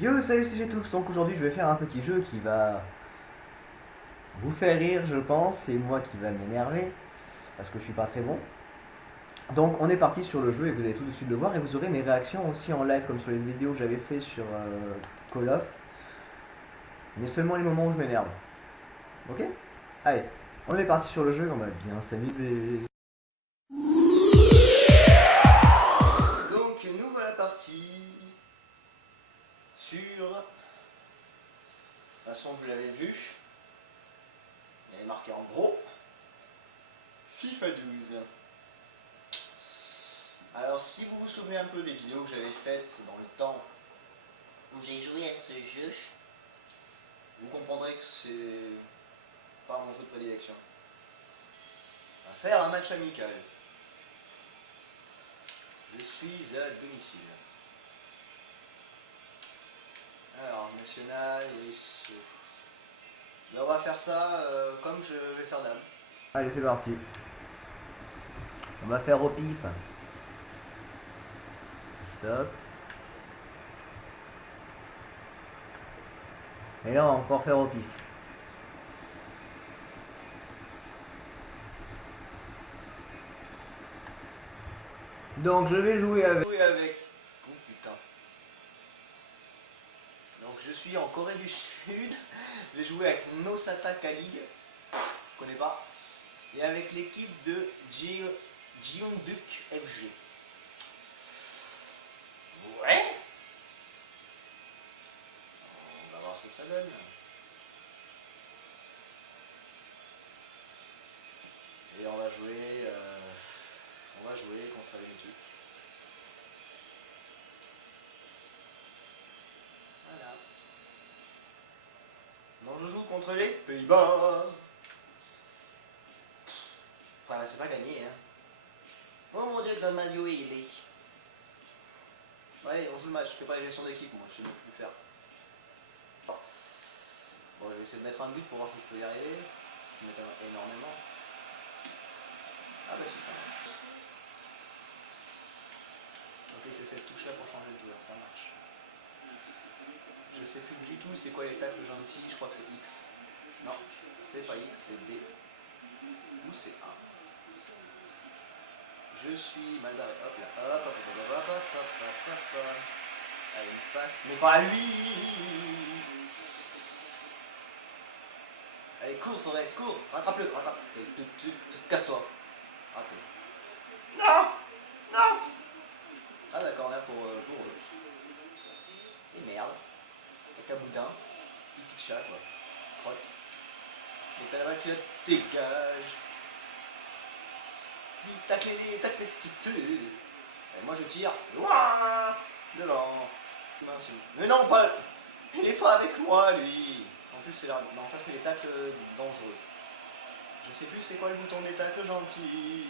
Yo, salut, c'est Jetux. Donc aujourd'hui, je vais faire un petit jeu qui va vous faire rire, je pense. C'est moi qui va m'énerver parce que je suis pas très bon. Donc on est parti sur le jeu et vous allez tout de suite le voir et vous aurez mes réactions aussi en live comme sur les vidéos que j'avais fait sur Call of. Mais seulement les moments où je m'énerve. Ok? Allez, on est parti sur le jeu, on va bien s'amuser. Donc nous voilà partis sur... De toute façon vous l'avez vu. Il est marqué en gros. FIFA 12. Alors si vous vous souvenez un peu des vidéos que j'avais faites dans le temps où j'ai joué à ce jeu, vous comprendrez que c'est pas mon jeu de prédilection. On va faire un match amical. Je suis à domicile. Alors, national, oui. Ben, on va faire ça comme je vais faire dame. Allez, c'est parti. On va faire au pif. Stop. Et là, on va encore faire au pif. Donc, je vais jouer avec... Oh putain. Donc, je suis en Corée du Sud. Je vais jouer avec Nosata K-League. Je connais pas. Et avec l'équipe de Jeonbuk FG. Ouais. On va voir ce que ça donne. Et on va jouer contre l'équipe. Voilà. Donc je joue contre les Pays-Bas. Enfin, c'est pas gagné, hein. Oh mon dieu, que Mario il est. Allez, on joue le match. Je fais pas les gestions d'équipe, moi, je sais même plus faire. Bon, je vais essayer de mettre un but pour voir si je peux y arriver. Ce qui m'étonne énormément. Ah bah si, ça marche. Ok, c'est cette touche là pour changer de joueur, ça marche. Je sais plus du tout c'est quoi les tacles gentils, je crois que c'est X. Non, c'est pas X, c'est B. Ou c'est A. Je suis mal barré. Hop là, hop, hop, hop, hop, hop, hop, hop, hop, hop. Allez, une passe, mais pas lui. Allez, cours, Forest, cours, rattrape-le, rattrape. Casse-toi. Raté. Non, non. Ah d'accord, là pour eux. Et merde. Cacaboudin. Pipi de chat, quoi. Crotte. Et t'as la balle, tu la dégages. Vite, tacle. Et moi je tire. Ouah, devant. Mais non, pas. Il est pas avec moi, lui. En plus, c'est là. Non, ça, c'est les tacles dangereux. Je sais plus c'est quoi le bouton des tacles gentils.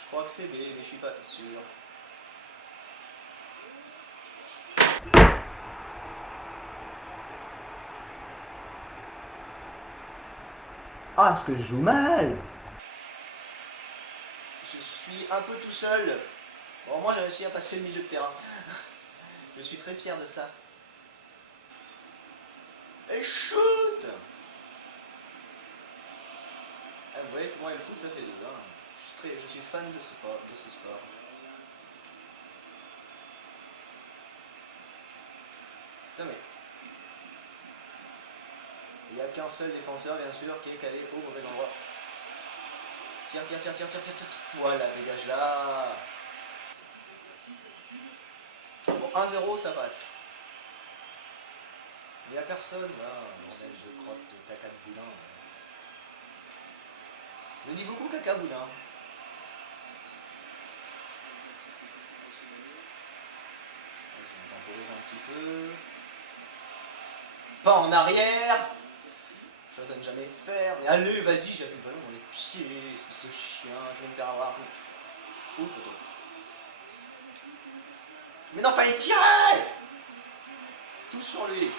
Je crois que c'est B, mais je suis pas sûr. Ah, ce que je joue mal! Je suis un peu tout seul. Bon, moi j'ai réussi à passer le milieu de terrain. Je suis très fier de ça. Et shoot! Ah, vous voyez que moi et le foot ça fait deux. Hein. Je suis fan de ce sport. Putain mais... Il n'y a qu'un seul défenseur bien sûr qui est calé au mauvais endroit. Tire. Voilà, dégage là. Bon, 1-0 ça passe. Il n'y a personne là, bordel de crotte de caca de boudin. Je dis beaucoup caca boudin. Je vais temporiser un petit peu. Pas en arrière. Chose à ne jamais faire. Mais allez, vas-y, j'appuie le ballon dans les pieds, espèce de chien, je vais me faire avoir. Ouh, poteau. Mais non, fallait tirer! Tout sur lui.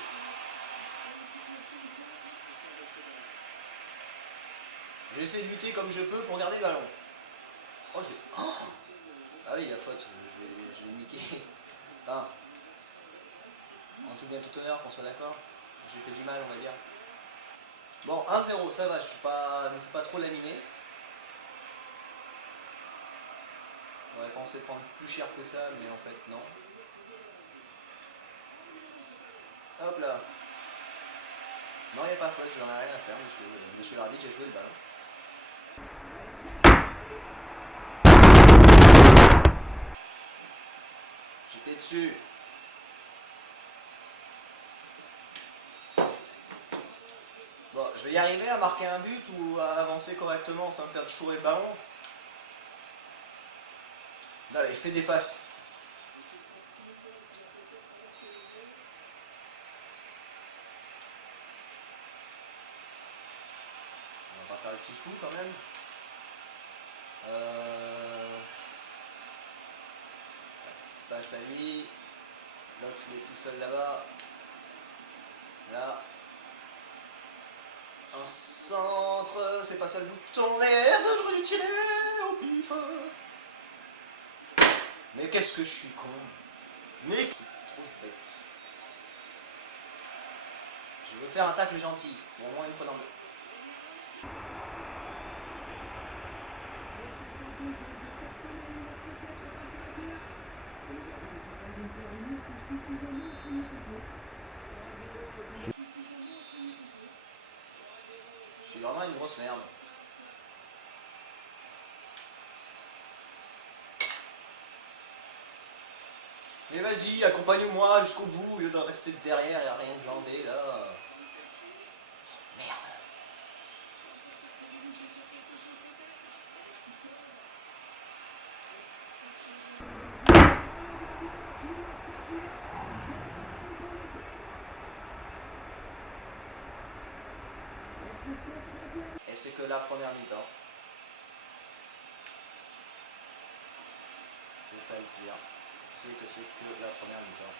J'essaie de lutter comme je peux pour garder le ballon. Oh, j'ai... Oh, ah oui, la faute, je vais niquer. Enfin, En tout bien tout honneur, qu'on soit d'accord. J'ai fait du mal, on va dire. Bon, 1-0, ça va, je ne me fais pas trop laminer. On aurait pensé prendre plus cher que ça, mais en fait, non. Hop là. Non, il n'y a pas faute, je n'en ai rien à faire, monsieur l'arbitre, j'ai joué le ballon. J'étais dessus. Bon, je vais y arriver à marquer un but ou à avancer correctement sans me faire chourer le ballon. Là, il fait des passes. On va pas faire le fifou quand même. Passe à lui. L'autre il est tout seul là-bas. Là. Un centre, c'est pas ça le bouton. Merde, j'aurais dû tirer au pif. Mais qu'est-ce que je suis con. Mais trop bête. Je veux faire un tacle gentil. Au moins une fois dans le... Je suis vraiment une grosse merde. Mais vas-y, accompagne-moi jusqu'au bout au lieu de rester derrière et à rien glander là. Oh, merde. Et c'est que la première mi-temps. C'est ça le pire. C'est que c'est que la première mi-temps.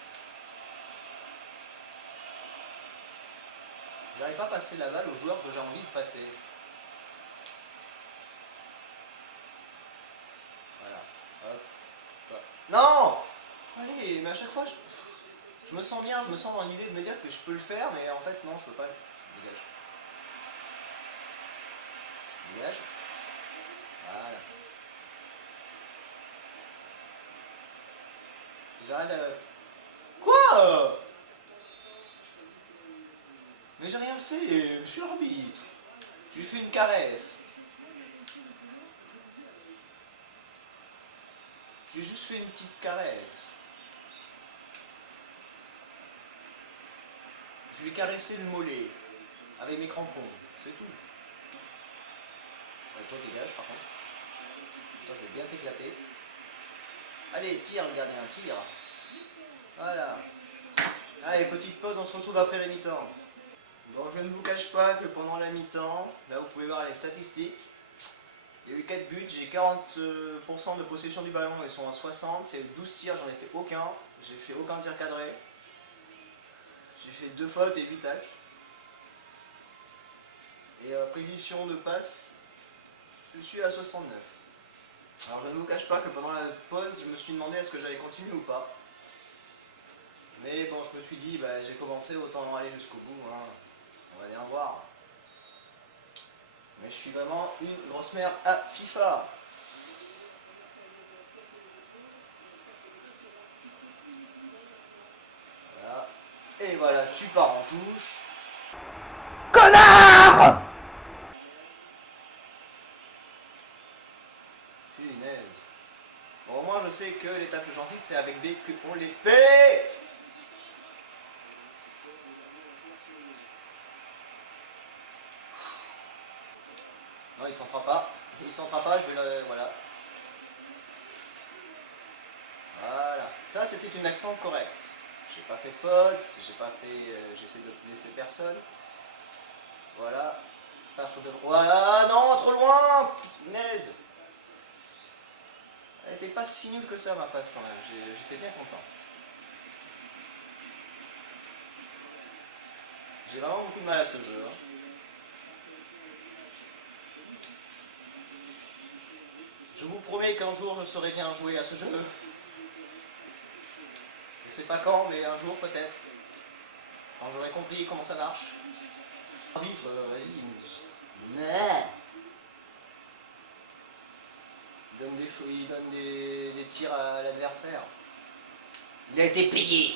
J'arrive pas à passer la balle aux joueurs que j'ai envie de passer. Voilà. Hop. Hop. Non! Allez, mais à chaque fois, je me sens bien, je me sens dans l'idée de me dire que je peux le faire, mais en fait, non, je peux pas. Dégage. Dégage. Voilà. J'arrête de... Quoi? Mais j'ai rien fait, monsieur l'arbitre. Je lui fais une caresse. J'ai juste fait une petite caresse. Je lui ai caressé le mollet. Avec mes crampons. C'est tout. Ouais, toi dégage par contre. Toi je vais bien t'éclater. Allez, tire le gardien, tire. Voilà. Allez, petite pause, on se retrouve après la mi-temps. Bon, je ne vous cache pas que pendant la mi-temps, là vous pouvez voir les statistiques. Il y a eu 4 buts, j'ai 40% de possession du ballon, ils sont à 60. Il y a eu 12 tirs, j'en ai fait aucun. J'ai fait aucun tir cadré. J'ai fait 2 fautes et 8 tacles. Et précision de passe, je suis à 69. Alors je ne vous cache pas que pendant la pause, je me suis demandé est-ce que j'allais continuer ou pas. Mais bon, je me suis dit, bah, j'ai commencé, autant aller jusqu'au bout. Hein. On va bien voir. Mais je suis vraiment une grosse merde à FIFA. Voilà. Et voilà, tu pars en touche. Connard! Punaise. Bon, au moins je sais que les tacles gentils, c'est avec B qu'on les fait. Non, il s'entra pas. Il s'entra pas, je vais le... Voilà. Voilà. Ça, c'était une action correcte. J'ai pas fait de faute, j'ai pas fait... J'essaie de blesser personne. Voilà. Pas faute de... Voilà, non, trop loin. Punaise. Elle était pas si nulle que ça, ma passe, quand même. J'étais bien content. J'ai vraiment beaucoup de mal à ce jeu. Hein. Je vous promets qu'un jour je saurai bien jouer à ce jeu. Je sais pas quand, mais un jour peut-être. Quand j'aurai compris comment ça marche. L'arbitre, vas-y, mais il donne des tirs à l'adversaire. Il a été payé.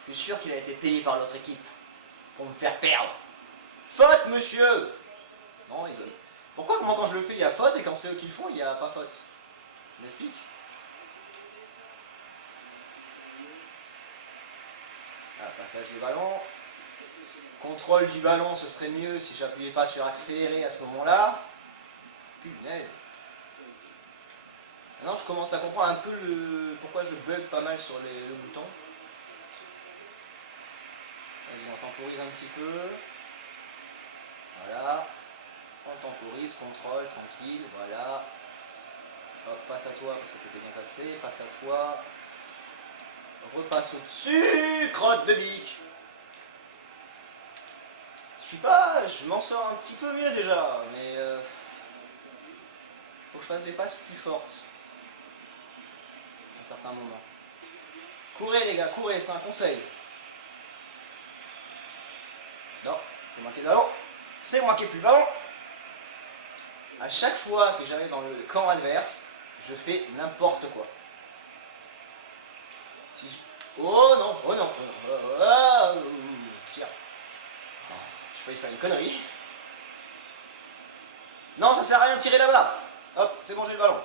Je suis sûr qu'il a été payé par l'autre équipe pour me faire perdre. Faute, monsieur. Non, il veut. Pourquoi moi quand je le fais il y a faute et quand c'est eux qui le font il n'y a pas faute? Tu m'expliques? Ah, passage du ballon. Contrôle du ballon, ce serait mieux si j'appuyais pas sur accélérer à ce moment-là. Punaise. Maintenant je commence à comprendre un peu pourquoi je bug pas mal sur le bouton. Vas-y, on temporise un petit peu. Voilà. On temporise, contrôle, tranquille, voilà. Hop, passe à toi parce que t'étais bien passé. Passe à toi. Repasse au-dessus. Crotte de bique. Je m'en sors un petit peu mieux déjà, mais faut que je fasse des passes plus fortes. À un certain moment. Courez les gars, courez, c'est un conseil. Non, c'est moi qui ai le ballon. C'est moi qui ai plus le ballon. À chaque fois que j'arrive dans le camp adverse, je fais n'importe quoi. Si je... Oh non, oh non, oh non, oh, tiens. Je failli faire une connerie. Non, ça sert à rien de tirer là-bas. Hop, c'est bon, j'ai le ballon.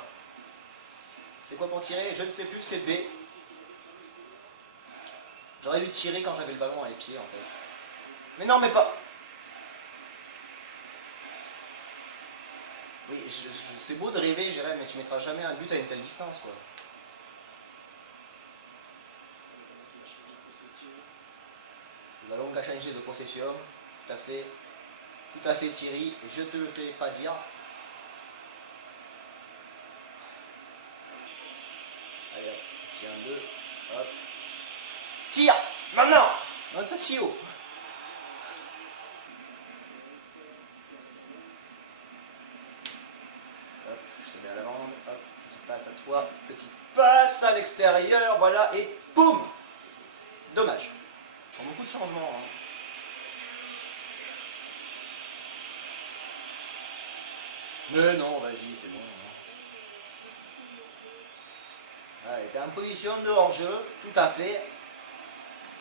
C'est quoi pour tirer? Je ne sais plus, c'est B. J'aurais dû tirer quand j'avais le ballon à les pieds en fait. Mais non, mais pas... Oui, c'est beau de rêver, Jérém, mais tu mettras jamais un but à une telle distance, quoi. Le ballon qui a changé de possession, tout à fait Thierry, je te le fais pas dire. Allez hop, ici un 2, hop. Tire! Maintenant! Non, pas si haut. Hop, je te mets à l'avant, hop, petite passe à toi, petite passe à l'extérieur, voilà, et boum! Dommage. Beaucoup de changements. Hein. Mais non, vas-y, c'est bon. Ah, il était en position de hors-jeu, tout à fait.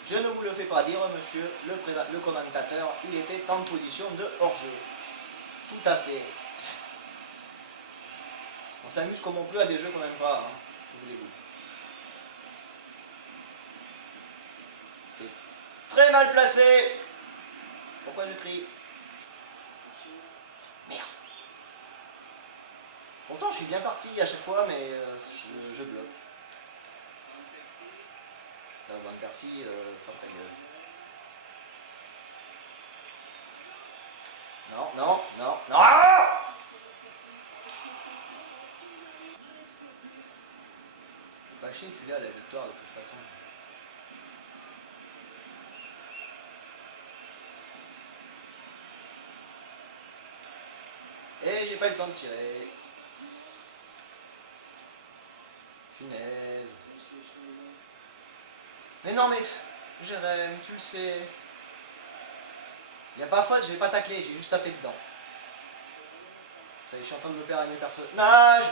Je ne vous le fais pas dire, monsieur le commentateur, il était en position de hors-jeu. Tout à fait. On s'amuse comme on peut à des jeux qu'on n'aime pas, hein. Que voulez-vous? Très mal placé. Pourquoi je crie? Merde. Pourtant je suis bien parti à chaque fois, mais je bloque. Là, Van Persie, ferme ta gueule. Non, non, non, non. Pas chier, tu l'as la victoire de toute façon. Et j'ai pas eu le temps de tirer. Punaise. Mais non mais, Jérém, tu le sais. Y a pas faute, je vais pas tacler, j'ai juste tapé dedans. Ça y est, je suis en train de me perdre avec mes personnages.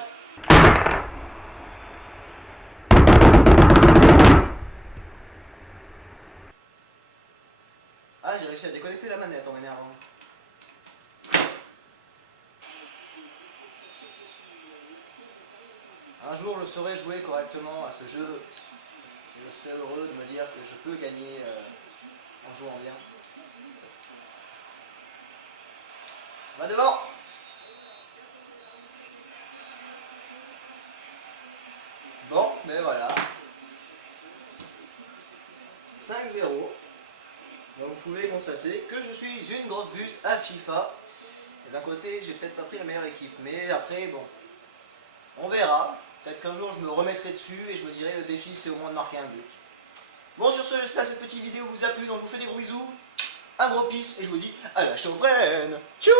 Ah, j'ai réussi à déconnecter la manette en m'énervant. Un jour, je saurai jouer correctement à ce jeu. Et je serai heureux de me dire que je peux gagner en jouant bien. Va devant! Bon, ben voilà. 5-0. Donc vous pouvez constater que je suis une grosse buse à FIFA. Et d'un côté, j'ai peut-être pas pris la meilleure équipe. Mais après, bon, on verra. Peut-être qu'un jour je me remettrai dessus et je me dirai le défi c'est au moins de marquer un but. Bon sur ce, j'espère que cette petite vidéo vous a plu, donc je vous fais des gros bisous, un gros peace et je vous dis à la prochaine. Tchou!